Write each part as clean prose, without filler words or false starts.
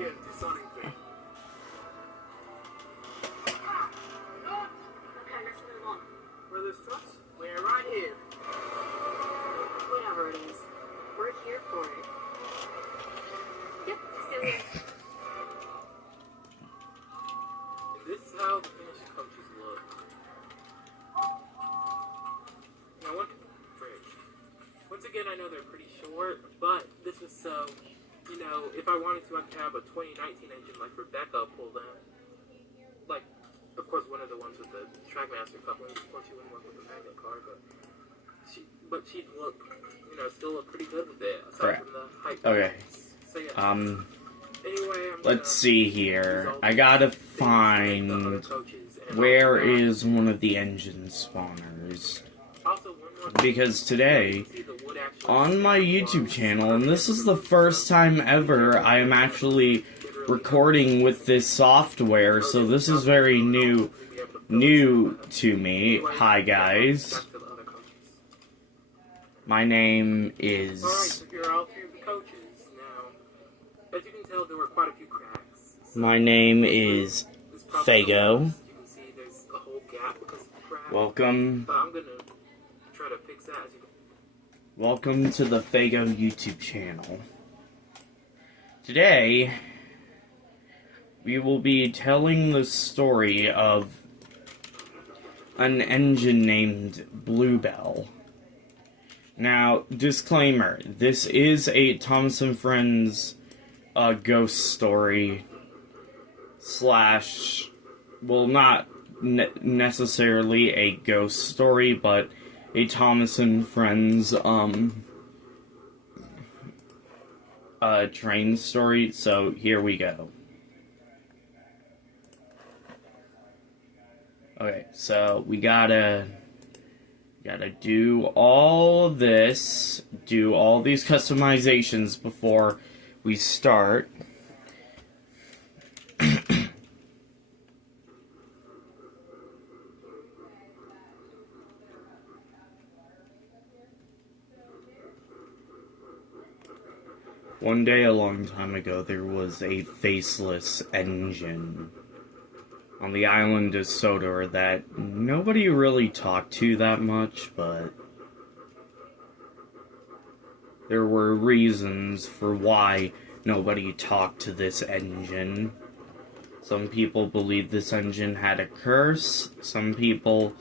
here to do something thing. Okay, let's move on. Where are those trucks? We're right here. Whatever it is, we're here for it. Yep, still here. And this is how the finished coaches look. Now, once again, I know they're pretty short, but this was so, you know, if I wanted to, I could have a 2019 engine like Rebecca pull them. Like, of course, one of the ones with the Trackmaster coupling. Of course, she wouldn't work with the magnet car, but she'd look, you know, still look pretty good with it, aside from the height. Okay. So, yeah. Anyway, Let's see here. I gotta find where is one of the engine spawners. Because today, on my YouTube channel, and this is the first time ever I am actually recording with this software, so this is very new to me. Hi guys. My name is... My name is Fago. Welcome. Welcome to the Fago YouTube channel. Today, we will be telling the story of an engine named Bluebell. Now, disclaimer, this is a Thomas & Friends ghost story slash, well, not necessarily a ghost story, but a Thomas & Friends train story, so here we go. Okay, so we gotta do all this, do all these customizations before we start. One day a long time ago, there was a faceless engine on the island of Sodor that nobody really talked to that much, but there were reasons for why nobody talked to this engine. Some people believed this engine had a curse. Some people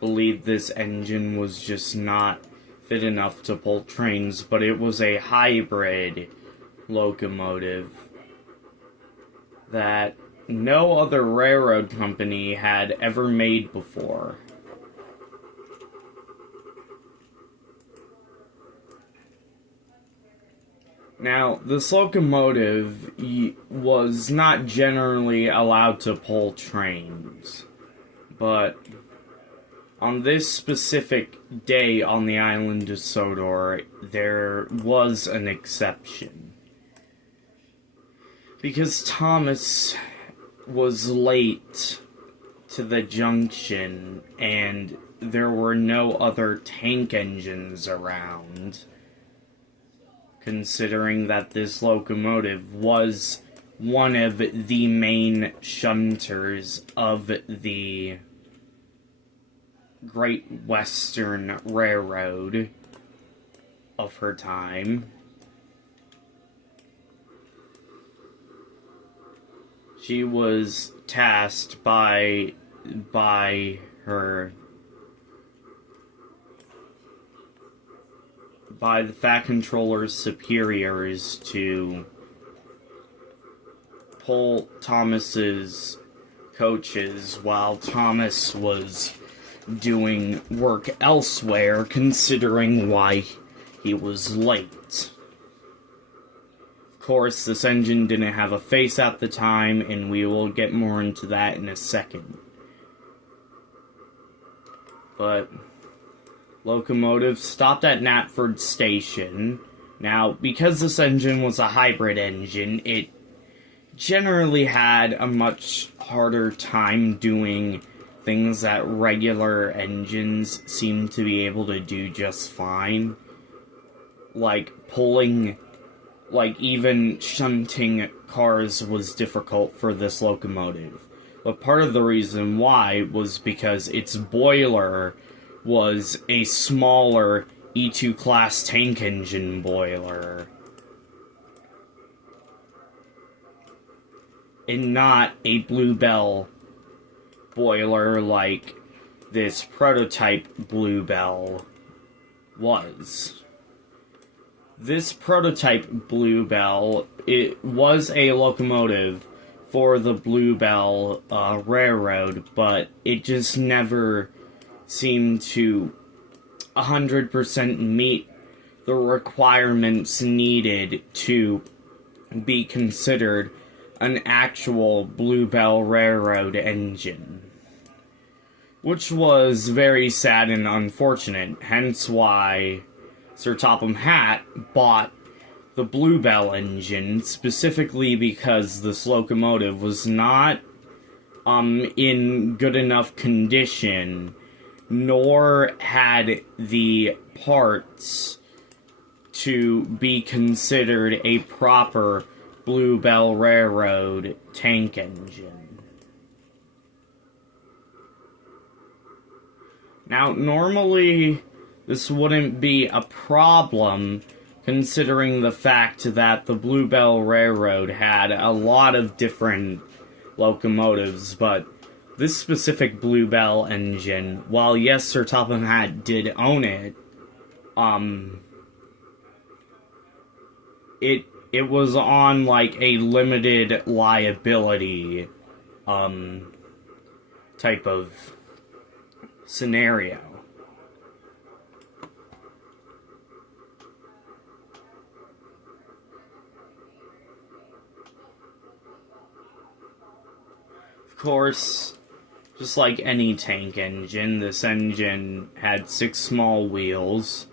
believed this engine was just not fit enough to pull trains, but it was a hybrid locomotive that no other railroad company had ever made before. Now, this locomotive was not generally allowed to pull trains, but on this specific day on the island of Sodor, there was an exception. Because Thomas was late to the junction, and there were no other tank engines around, considering that this locomotive was one of the main shunters of the Great Western Railroad of her time. She was tasked by the Fat Controller's superiors to pull Thomas's coaches while Thomas was doing work elsewhere, considering why he was late. Of course, this engine didn't have a face at the time, and we will get more into that in a second. But locomotive stopped at Knapford Station. Now, because this engine was a hybrid engine, it generally had a much harder time doing things that regular engines seem to be able to do just fine. Like pulling like, even shunting cars was difficult for this locomotive. But part of the reason why was because its boiler was a smaller E2 class tank engine boiler, and not a Bluebell boiler like this prototype Bluebell was. This prototype Bluebell, it was a locomotive for the Bluebell Railroad, but it just never seemed to 100% meet the requirements needed to be considered an actual Bluebell Railroad engine. Which was very sad and unfortunate, hence why Sir Topham Hatt bought the Bluebell engine, specifically because this locomotive was not in good enough condition, nor had the parts to be considered a proper Bluebell Railroad tank engine. Now, normally, this wouldn't be a problem, considering the fact that the Bluebell Railroad had a lot of different locomotives, but this specific Bluebell engine, while yes, Sir Topham Hatt did own it, it was on, like, a limited liability, type of scenario. Of course, just like any tank engine, this engine had 6 small wheels.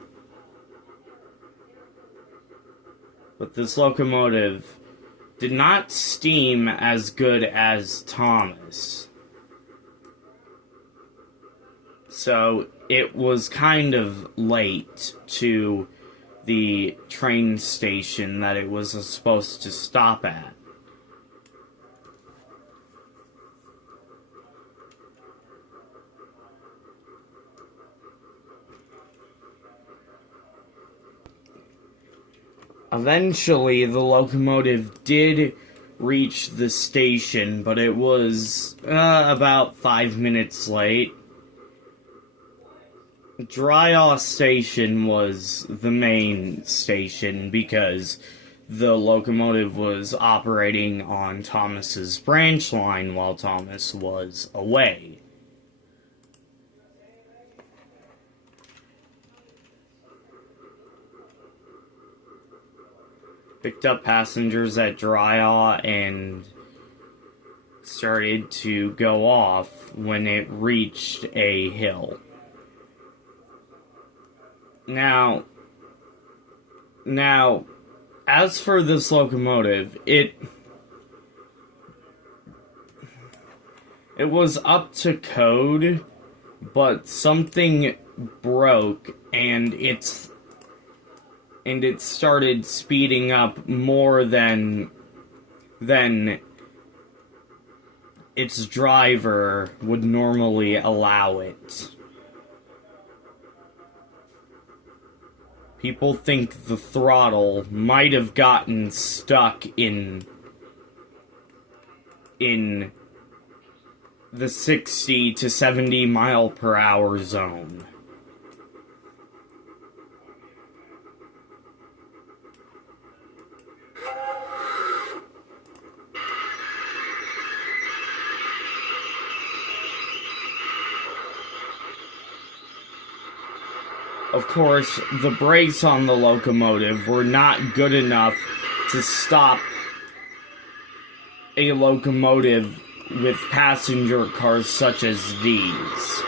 But this locomotive did not steam as good as Thomas. So it was kind of late to the train station that it was supposed to stop at. Eventually, the locomotive did reach the station, but it was about 5 minutes late. Dryaw Station was the main station because the locomotive was operating on Thomas's branch line while Thomas was away. Picked up passengers at Dryaw and started to go off when it reached a hill. Now, as for this locomotive, it was up to code, but something broke, and it started speeding up more than its driver would normally allow it. People think the throttle might have gotten stuck in the 60 to 70 mile per hour zone. Of course, the brakes on the locomotive were not good enough to stop a locomotive with passenger cars such as these,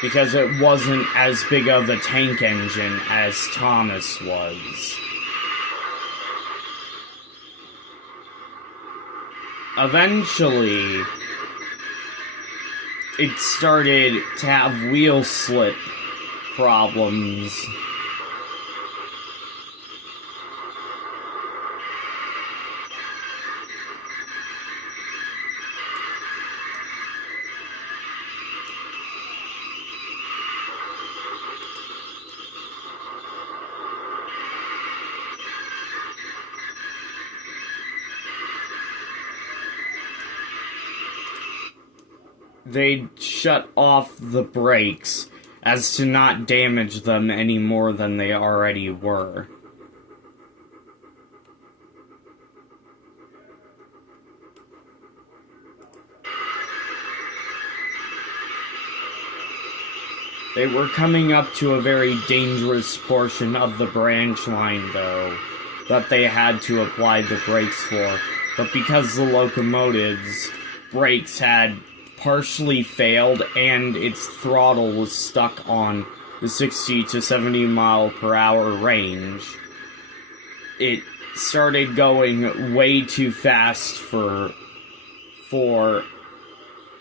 because it wasn't as big of a tank engine as Thomas was. Eventually, it started to have wheel slip problems they'd shut off the brakes as to not damage them any more than they already were. They were coming up to a very dangerous portion of the branch line, though, that they had to apply the brakes for. But because the locomotive's brakes had partially failed and its throttle was stuck on the 60 to 70 mile per hour range, it started going way too fast for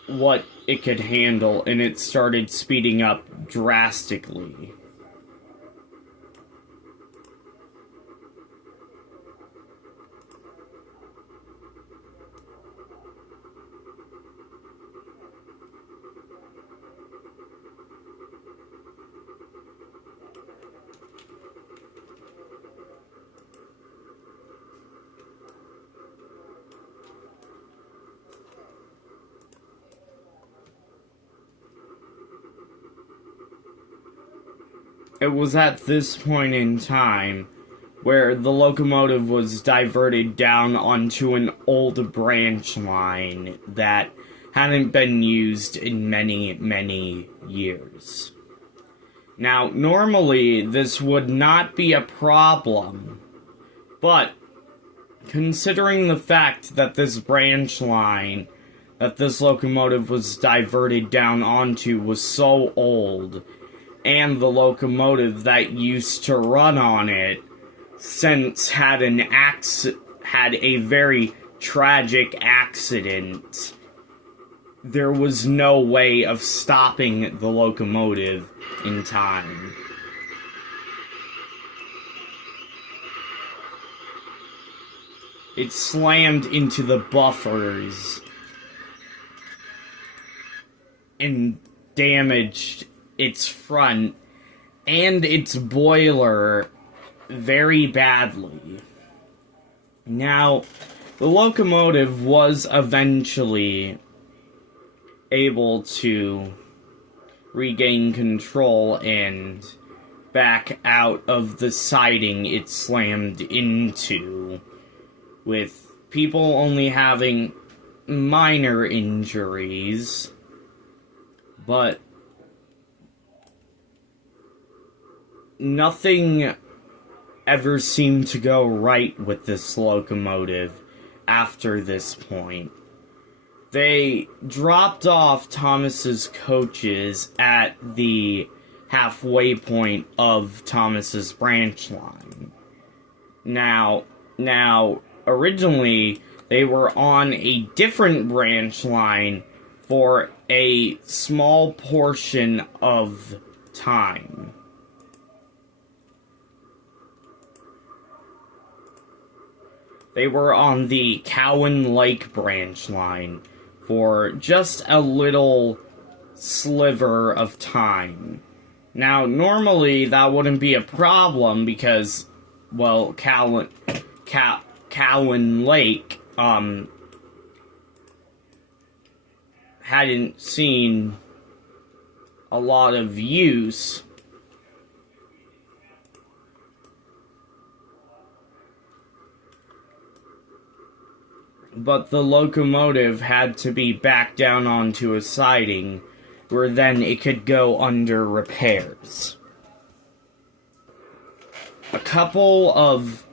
what it could handle, and it started speeding up drastically. It was at this point in time where the locomotive was diverted down onto an old branch line that hadn't been used in many, many years. Now, normally this would not be a problem, but considering the fact that this branch line that this locomotive was diverted down onto was so old, and the locomotive that used to run on it since had a very tragic accident, there was no way of stopping the locomotive in time. It slammed into the buffers and damaged its front and its boiler very badly. Now, the locomotive was eventually able to regain control and back out of the siding it slammed into, with people only having minor injuries, but nothing ever seemed to go right with this locomotive after this point. They dropped off Thomas's coaches at the halfway point of Thomas's branch line. Now, originally, they were on a different branch line for a small portion of time. They were on the Cowan Lake branch line for just a little sliver of time. Now, normally that wouldn't be a problem because, well, Cowan Lake, hadn't seen a lot of use. But the locomotive had to be back down onto a siding where then it could go under repairs. A couple of